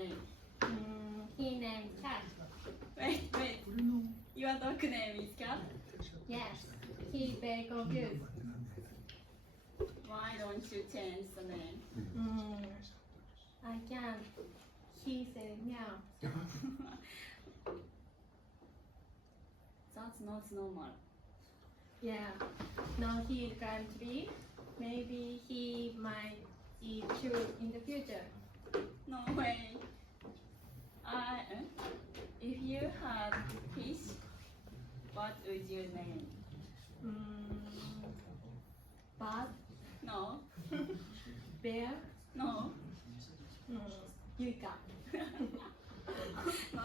name? He named Cat. Wait. Your dog name is Cat? Yes. He very confused. Why don't you change the name? I can't. He said meow. That's not normal. Yeah. Now he can't read. Maybe he might eat food in the future. No way. If you had fish, what would you name? Bat, No, bear, no, Yuka. no